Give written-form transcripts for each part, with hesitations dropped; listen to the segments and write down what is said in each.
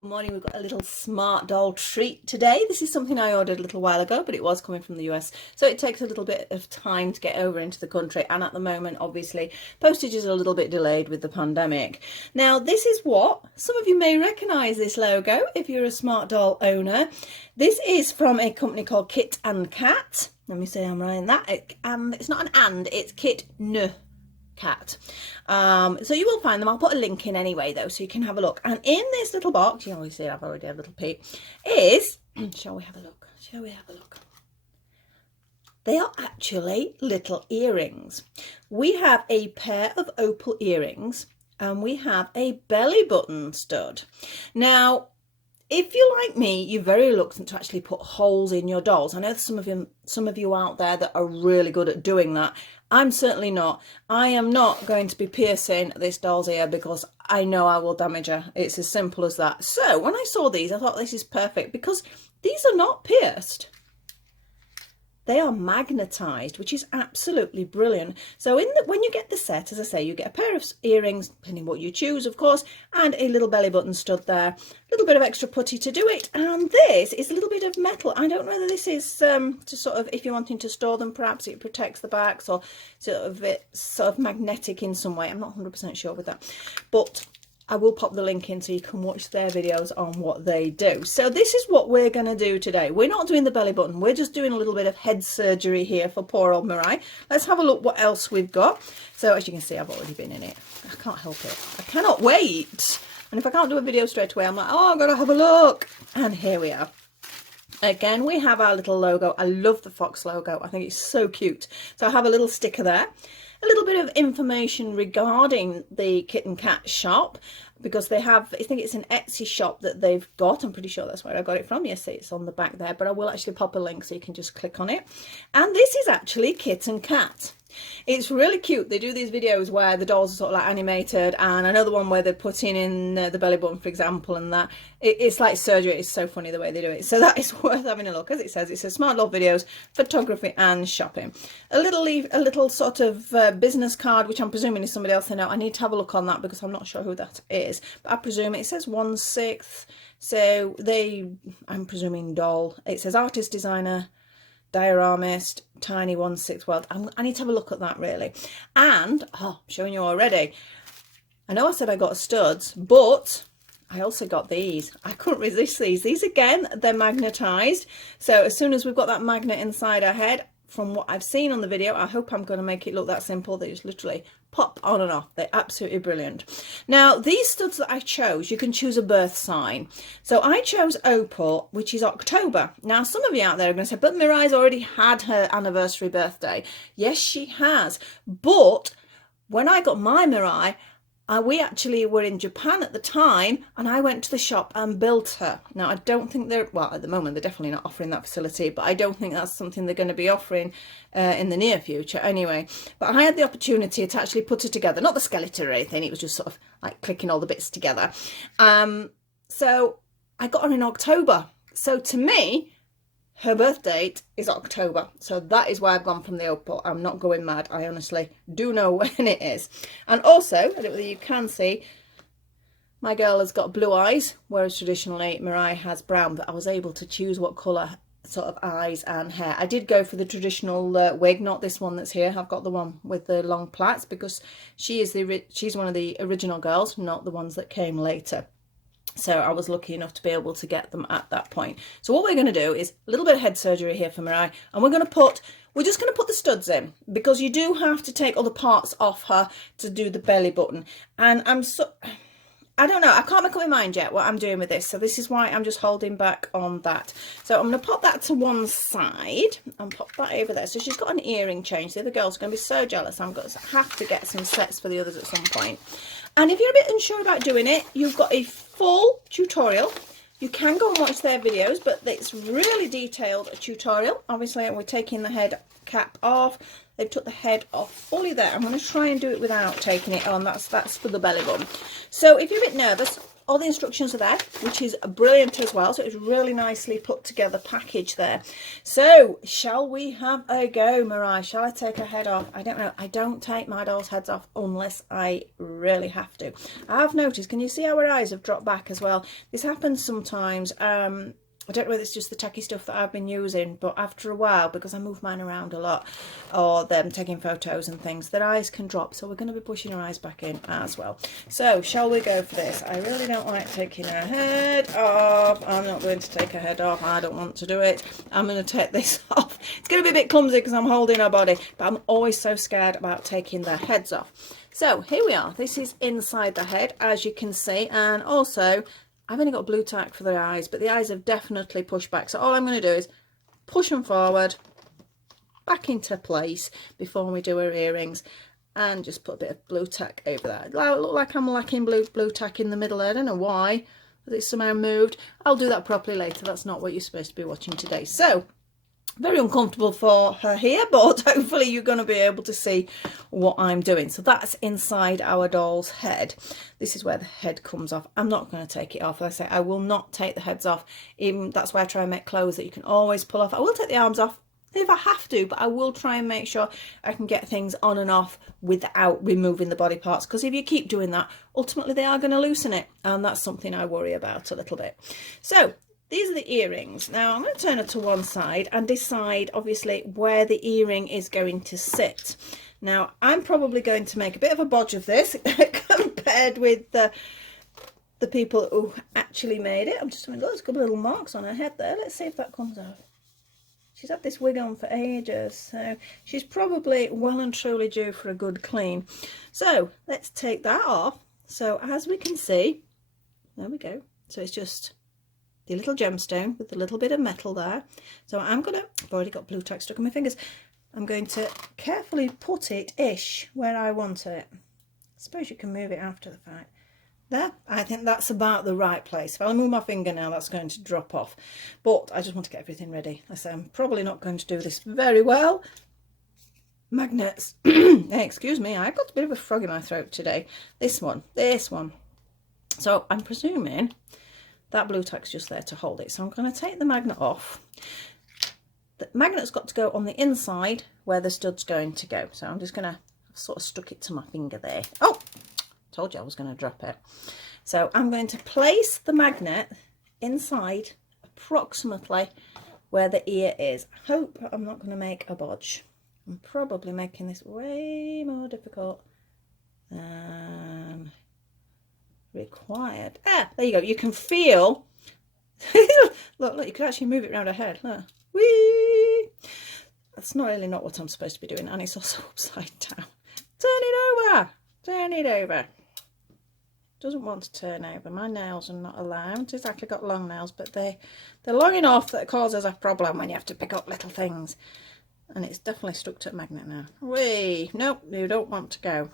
Good morning. We've got a little Smartdoll treat today. This is something I ordered a little while ago, but it was coming from the US, so it takes a little bit of time to get over into the country, and at the moment obviously postage is a little bit delayed with the pandemic. Now this is what some of you may recognize this logo if you're a Smartdoll owner. This is from a company called Kit and Kat. Let me say I'm right in that. It's not an and, it's Kit N Cat. So you will find them. I'll put a link in anyway though, so you can have a look. And in this little box, you always see I've already had a little peek, is, shall we have a look? Shall we have a look? They are actually little earrings. We have a pair of opal earrings and we have a belly button stud. Now, if you're like me, you're very reluctant to actually put holes in your dolls. I know some of you out there that are really good at doing that. I'm certainly not. I am not going to be piercing this doll's ear because I know I will damage her. It's as simple as that. So when I saw these, I thought this is perfect because these are not pierced. They are magnetized, which is absolutely brilliant. So when you get the set, as I say, you get a pair of earrings, depending what you choose, of course, and a little belly button stud there. A little bit of extra putty to do it. And this is a little bit of metal. I don't know whether this is to sort of, if you're wanting to store them, perhaps it protects the backs, or it's sort of magnetic in some way. I'm not 100% sure with that. But I will pop the link in so you can watch their videos on what they do. So this is what we're going to do today. We're not doing the belly button. We're just doing a little bit of head surgery here for poor old Mirai. Let's have a look what else we've got. So as you can see, I've already been in it. I can't help it. I cannot wait. And if I can't do a video straight away, I'm like, oh, I've got to have a look. And here we are. Again, we have our little logo. I love the fox logo. I think it's so cute. So I have a little sticker there. A little bit of information regarding the Kit and Kat shop, because they have, I think it's an Etsy shop that they've got. I'm pretty sure that's where I got it from. Yes, it's on the back there, but I will actually pop a link so you can just click on it. And this is actually Kit and Kat. It's really cute. They do these videos where the dolls are sort of like animated, and I know the one where they're putting in the belly button, for example, and that it's like surgery. It's so funny the way they do it. So that is worth having a look. As it says Smartdoll videos, photography and shopping. A little sort of business card, which I'm presuming is somebody else I know. I need to have a look on that because I'm not sure who that is, but I presume it says 1/6. So I'm presuming doll. It says artist, designer, dioramist, tiny 1/6 world. I need to have a look at that really. And I'm showing you already, I know I said I got studs, but I also got these. I couldn't resist these again, they're magnetized. So as soon as we've got that magnet inside our head, from what I've seen on the video, I hope I'm going to make it look that simple. They just literally pop on and off. They're absolutely brilliant. Now, these studs that I chose, you can choose a birth sign. So I chose Opal, which is October. Now, some of you out there are going to say, but Mirai's already had her anniversary birthday. Yes, she has. But when I got my Mirai, we actually were in Japan at the time, and I went to the shop and built her. Now, I don't think well, at the moment, they're definitely not offering that facility, but I don't think that's something they're going to be offering in the near future anyway. But I had the opportunity to actually put her together, not the skeleton or anything, it was just sort of like clicking all the bits together. So I got her in October. So to me, her birth date is October, so that is why I've gone from the opal. I'm not going mad. I honestly do know when it is. And also, I don't know whether you can see, my girl has got blue eyes, whereas traditionally Mirai has brown, but I was able to choose what colour sort of eyes and hair. I did go for the traditional wig, not this one that's here. I've got the one with the long plaits because she's one of the original girls, not the ones that came later. So I was lucky enough to be able to get them at that point. So what we're going to do is a little bit of head surgery here for Mirai, and we're just going to put the studs in, because you do have to take all the parts off her to do the belly button. And I don't know, I can't make up my mind yet what I'm doing with this, so this is why I'm just holding back on that. So I'm going to pop that to one side and pop that over there. So she's got an earring change. The other girls are going to be so jealous. I'm going to have to get some sets for the others at some point. And if you're a bit unsure about doing it, you've got a full tutorial. You can go and watch their videos, but it's really detailed tutorial. Obviously, we're taking the head cap off. They've took the head off fully there. I'm going to try and do it without taking it on. That's for the belly button. So if you're a bit nervous, all the instructions are there, which is brilliant as well. So it's really nicely put together package there. So shall we have a go, Mariah? Shall I take her head off? I don't know. I don't take my dolls' heads off unless I really have to. I have noticed, can you see how her eyes have dropped back as well? This happens sometimes. I don't know whether it's just the tacky stuff that I've been using, but after a while, because I move mine around a lot, or them taking photos and things, their eyes can drop. So we're going to be pushing her eyes back in as well. So shall we go for this? I really don't like taking her head off. I'm not going to take her head off. I don't want to do it. I'm going to take this off. It's going to be a bit clumsy because I'm holding her body, but I'm always so scared about taking their heads off. So here we are. This is inside the head, as you can see, and also I've only got blue tack for the eyes, but the eyes have definitely pushed back. So all I'm going to do is push them forward, back into place before we do our earrings, and just put a bit of blue tack over that. I look like I'm lacking blue tack in the middle there. I don't know why. It's somehow moved. I'll do that properly later. That's not what you're supposed to be watching today. So very uncomfortable for her here, but hopefully you're going to be able to see what I'm doing. So that's inside our doll's head. This is where the head comes off. I'm not going to take it off. As I say, I will not take the heads off. Even that's why I try and make clothes that you can always pull off. I will take the arms off if I have to, but I will try and make sure I can get things on and off without removing the body parts, because if you keep doing that, ultimately they are going to loosen it, and that's something I worry about a little bit. So these are the earrings. Now I'm going to turn it to one side and decide obviously where the earring is going to sit. Now I'm probably going to make a bit of a bodge of this compared with the people who actually made it. I'm just going to go, there's a couple of little marks on her head there. Let's see if that comes off. She's had this wig on for ages, so she's probably well and truly due for a good clean. So let's take that off. So as we can see, there we go. So it's just the little gemstone with a little bit of metal there. So I'm gonna, I've already got blue tack stuck on my fingers. I'm going to carefully put it-ish where I want it. I suppose you can move it after the fact. There, I think that's about the right place. If I move my finger now, that's going to drop off. But I just want to get everything ready. I say I'm probably not going to do this very well. Magnets. Excuse me, I've got a bit of a frog in my throat today. This one. So I'm presuming that blue tack's just there to hold it. So I'm going to take the magnet off. The magnet's got to go on the inside where the stud's going to go. So I'm just going to sort of stuck it to my finger there. Oh! Told you I was going to drop it. So I'm going to place the magnet inside approximately where the ear is. I hope I'm not going to make a bodge. I'm probably making this way more difficult than required. Ah, there you go. You can feel. look, you can actually move it around her head. Look. Whee! That's not what I'm supposed to be doing, and it's also upside down. Turn it over. Turn it over. Doesn't want to turn over. My nails are not allowed. It's actually got long nails, but they're long enough that it causes a problem when you have to pick up little things. And it's definitely stuck to a magnet now. Whee! Nope, you don't want to go.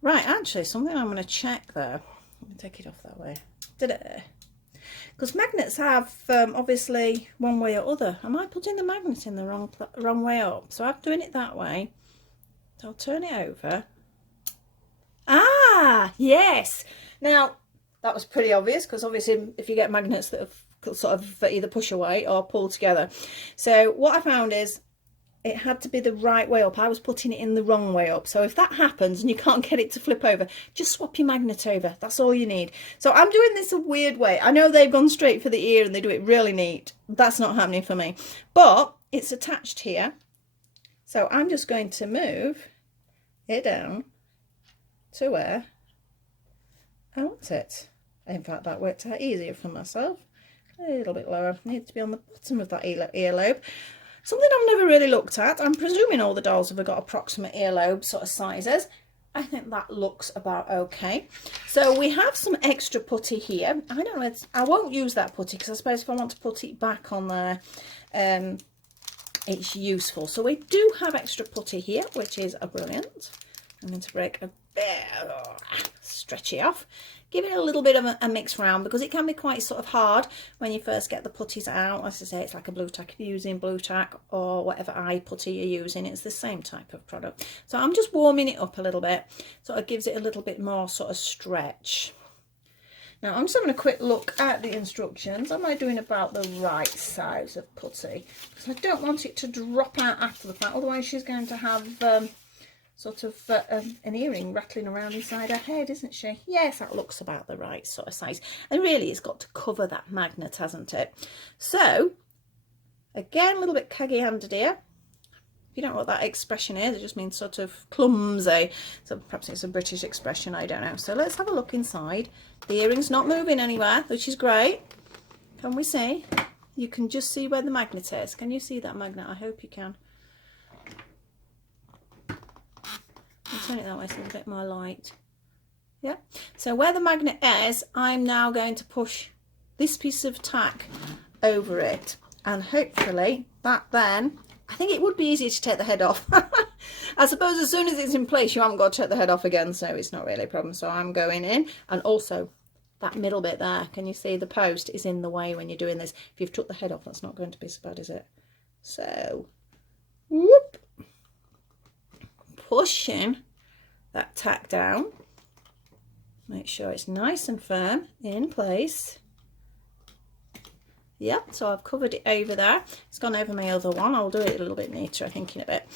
Right, actually, something I'm going to check there. Let me take it off that way. Did it? Because magnets have obviously one way or other. Am I putting the magnet in the wrong way up? So I'm doing it that way. So I'll turn it over. Ah, yes. Now, that was pretty obvious, because obviously if you get magnets that have sort of either push away or pull together. So what I found is it had to be the right way up. I was putting it in the wrong way up. So if that happens and you can't get it to flip over, just swap your magnet over. That's all you need. So I'm doing this a weird way. I know they've gone straight for the ear and they do it really neat. That's not happening for me. But it's attached here. So I'm just going to move it down to where I want it. In fact, that worked out easier for myself. A little bit lower. Needs to be on the bottom of that earlobe. Something I've never really looked at. I'm presuming all the dolls have got approximate earlobe sort of sizes. I think that looks about okay. So we have some extra putty here. I don't know, I won't use that putty because I suppose if I want to put it back on there, it's useful. So we do have extra putty here, which is brilliant. I'm going to break a bit, stretch it off. Give it a little bit of a mix round, because it can be quite sort of hard when you first get the putties out. As I say, it's like a blue tack. If you're using blue tack or whatever eye putty you're using, it's the same type of product. So I'm just warming it up a little bit, so it gives it a little bit more sort of stretch. Now I'm just having a quick look at the instructions. Am I doing about the right size of putty? Because I don't want it to drop out after the fact, otherwise she's going to have sort of an earring rattling around inside her head, isn't she? Yes, that looks about the right sort of size. And really it's got to cover that magnet, hasn't it? So again, a little bit caggy-handed here. If you don't know what that expression is, it just means sort of clumsy. So perhaps it's a British expression, I don't know. So let's have a look inside. The earring's not moving anywhere, which is great. Can we see? You can just see where the magnet is. Can you see that magnet? I hope you can. I'll turn it that way so it's a bit more light. Yeah. So where the magnet is, I'm now going to push this piece of tack over it. And hopefully that then, I think it would be easier to take the head off. I suppose as soon as it's in place, you haven't got to take the head off again, so it's not really a problem. So I'm going in, and also that middle bit there, can you see the post is in the way when you're doing this? If you've took the head off, that's not going to be so bad, is it? So, whoop, pushing that tack down. Make sure it's nice and firm in place. Yeah, so I've covered it over there. It's gone over my other one. I'll do it a little bit neater, I think, in a bit.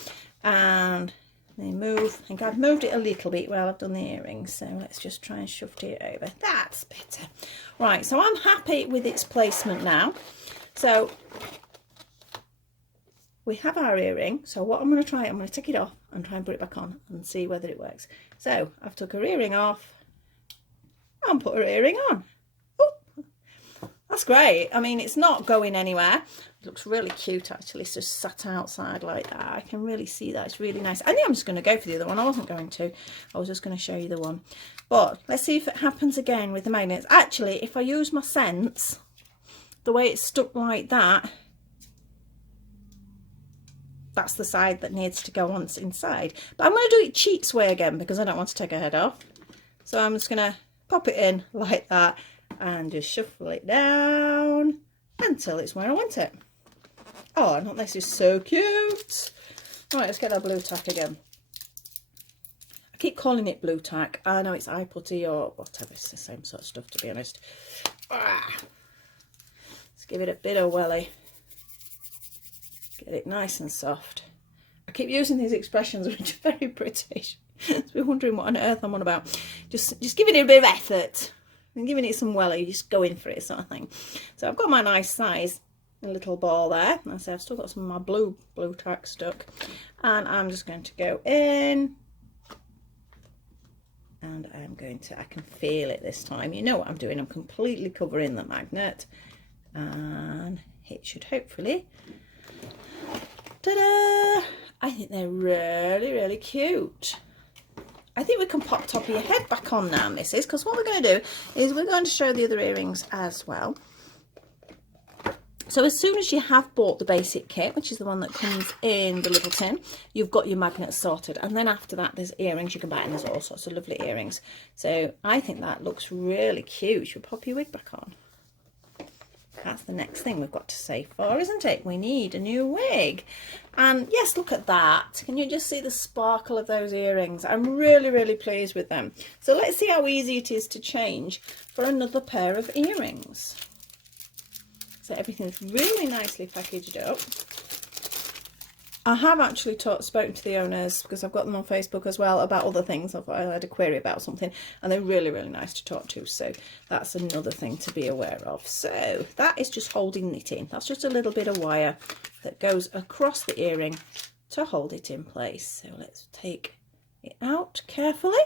And they move. I think I've moved it a little bit while I've done the earrings. So let's just try and shove it over. That's better. Right, so I'm happy with its placement now. So we have our earring. So what I'm going to try, I'm going to take it off and try and put it back on and see whether it works. So I've took her earring off and put her earring on. That's great. I mean, it's not going anywhere. It looks really cute, actually. It's just sat outside like that. I can really see that. It's really nice. I think I'm just going to go for the other one. I wasn't going to. I was just going to show you the one. But let's see if it happens again with the magnets. Actually, if I use my sense, the way it's stuck like that, that's the side that needs to go on inside. But I'm going to do it cheats way again because I don't want to take her head off. So I'm just going to pop it in like that. And just shuffle it down until it's where I want it. Oh, I think this is so cute. Right, let's get our blue tack again. I keep calling it blue tack. I know it's eye putty or whatever. It's the same sort of stuff, to be honest. Let's give it a bit of welly. Get it nice and soft. I keep using these expressions which are very British. So we're wondering what on earth I'm on about. Just giving it a bit of effort. And giving it some welly, just go in for it sort of thing. So I've got my nice size little ball there. I say I've still got some of my blue tack stuck. And I'm just going to go in. And I'm going to, I can feel it this time. You know what I'm doing. I'm completely covering the magnet. And it should hopefully, ta-da! I think they're really, really cute. I think we can pop top of your head back on now, missus, because what we're going to do is we're going to show the other earrings as well. So as soon as you have bought the basic kit, which is the one that comes in the little tin, you've got your magnets sorted. And then after that, there's earrings you can buy, and there's all sorts of lovely earrings. So I think that looks really cute. Should we pop your wig back on? That's the next thing we've got to save for, isn't it? We need a new wig. And yes, look at that. Can you just see the sparkle of those earrings? I'm really, really pleased with them. So let's see how easy it is to change for another pair of earrings. So everything's really nicely packaged up. I have actually spoken to the owners, because I've got them on Facebook as well, about other things. I had a query about something, and they're really, really nice to talk to. So that's another thing to be aware of. So that is just holding it in. That's just a little bit of wire that goes across the earring to hold it in place. So let's take it out carefully.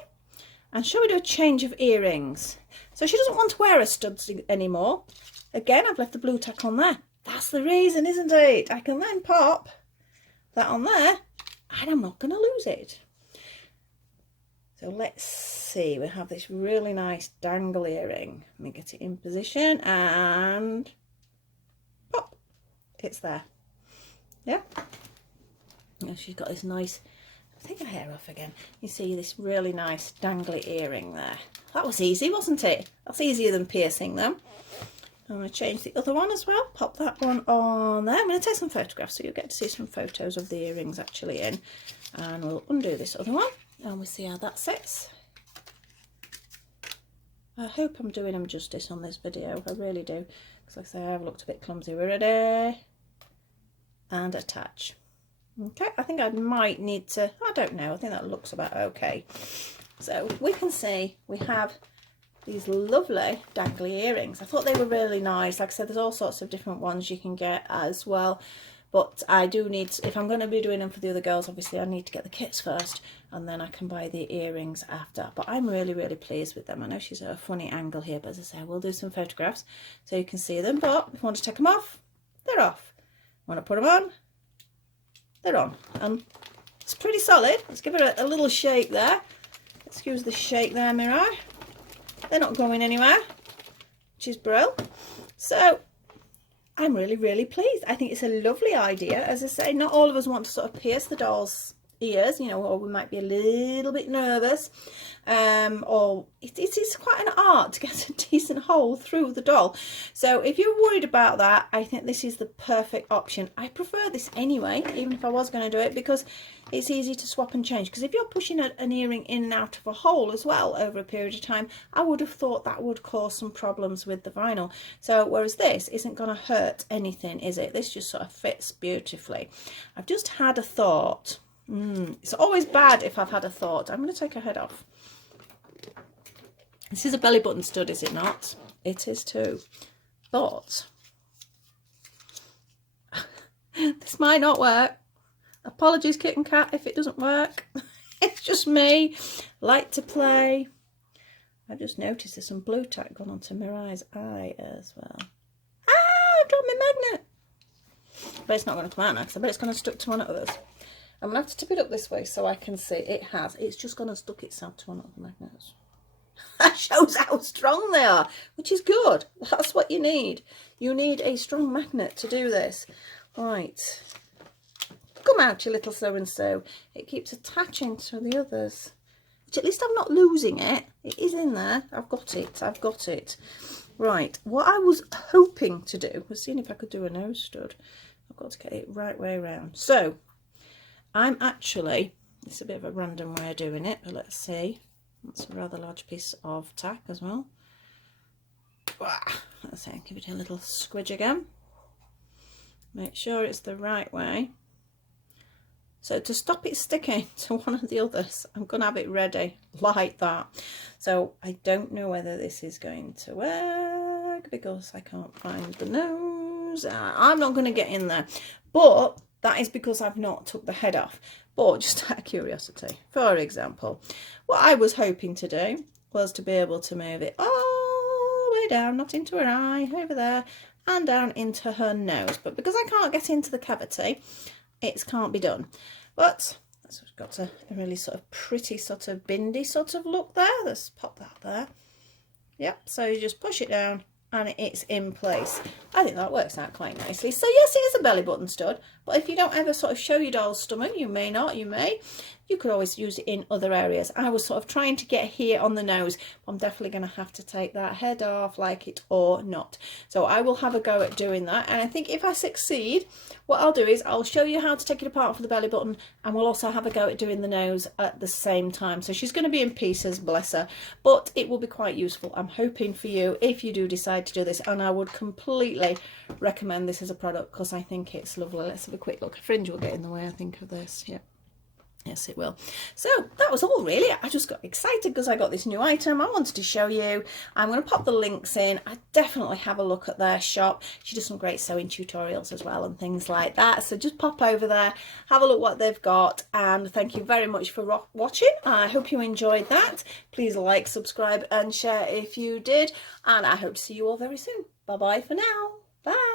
And shall we do a change of earrings? So she doesn't want to wear her studs anymore. Again, I've left the blue tack on there. That's the reason, isn't it? I can then pop that on there and I'm not going to lose it. So let's see, we have this really nice dangle earring. Let me get it in position and pop, it's there. Yeah, now she's got this nice, take her hair off again. You see this really nice dangly earring there. That was easy, wasn't it? That's easier than piercing them. I'm going to change the other one as well. Pop that one on there. I'm going to take some photographs so you'll get to see some photos of the earrings actually in. And we'll undo this other one and we'll see how that sits. I hope I'm doing them justice on this video. I really do. Because like I say, I've looked a bit clumsy. We're ready. And attach. Okay, I think I might need to, I don't know, I think that looks about okay. So we can see we have these lovely dangly earrings. I thought they were really nice. Like I said, there's all sorts of different ones you can get as well. But I do need, if I'm going to be doing them for the other girls, obviously I need to get the kits first and then I can buy the earrings after. But I'm really, really pleased with them. I know she's at a funny angle here, but as I say, we'll do some photographs so you can see them. But if you want to take them off, they're off. Want to put them on, they're on. It's pretty solid. Let's give it a little shake there. Excuse the shake there, Mirai. They're not going anywhere, which is brilliant. So I'm really, really pleased. I think it's a lovely idea. As I say, not all of us want to sort of pierce the doll's ears, you know, or we might be a little bit nervous. Or it is quite an art to get a decent hole through the doll. So if you're worried about that, I think this is the perfect option. I prefer this anyway, even if I was going to do it, because it's easy to swap and change. Because if you're pushing an earring in and out of a hole as well over a period of time, I would have thought that would cause some problems with the vinyl. So whereas this isn't going to hurt anything, is it? This just sort of fits beautifully. I've just had a thought. It's always bad if I've had a thought. I'm going to take her head off. This is a belly button stud, is it not? It is too. But this might not work. Apologies, kit and cat, if it doesn't work. It's just me. Like to play. I've just noticed there's some blue tack gone onto Mirai's eye as well. Ah, I've dropped my magnet. But it's not going to come out now because I bet it's going to stick to one of others. I'm going to have to tip it up this way so I can see. It has. It's just going to stuck itself to one of the magnets. That shows how strong they are, which is good. That's what you need. You need a strong magnet to do this. Right. Come out, you little so-and-so. It keeps attaching to the others. Which at least I'm not losing it. It is in there. I've got it. I've got it. Right. What I was hoping to do was seeing if I could do a nose stud. I've got to get it right way around. So, I'm actually, it's a bit of a random way of doing it, but let's see. That's a rather large piece of tack as well. Let's see, give it a little squidge again. Make sure it's the right way. So to stop it sticking to one of the others, I'm going to have it ready like that. So I don't know whether this is going to work because I can't find the nose. I'm not going to get in there. But that is because I've not took the head off. But just out of curiosity, for example, what I was hoping to do was to be able to move it all the way down, not into her eye, over there, and down into her nose. But because I can't get into the cavity, it can't be done. But that's got a really sort of pretty sort of bindy sort of look there. Let's pop that there. Yep, so you just push it down and it's in place. I think that works out quite nicely. So yes, it is a belly button stud, but if you don't ever sort of show your doll's stomach, you may not, you may, you could always use it in other areas. I was sort of trying to get here on the nose. I'm definitely going to have to take that head off, like it or not. So I will have a go at doing that. And I think if I succeed, what I'll do is I'll show you how to take it apart for the belly button, and we'll also have a go at doing the nose at the same time. So she's going to be in pieces, bless her, but it will be quite useful. I'm hoping for you if you do decide to do this, and I would completely recommend this as a product because I think it's lovely. Let's have a quick look. A fringe will get in the way, I think, of this. Yeah. Yes, it will. So that was all really. I just got excited because I got this new item. I wanted to show you. I'm going to pop the links in. I definitely have a look at their shop. She does some great sewing tutorials as well and things like that. So just pop over there, have a look what they've got. And thank you very much for watching. I hope you enjoyed that. Please like, subscribe and share if you did. And I hope to see you all very soon. Bye-bye for now. Bye.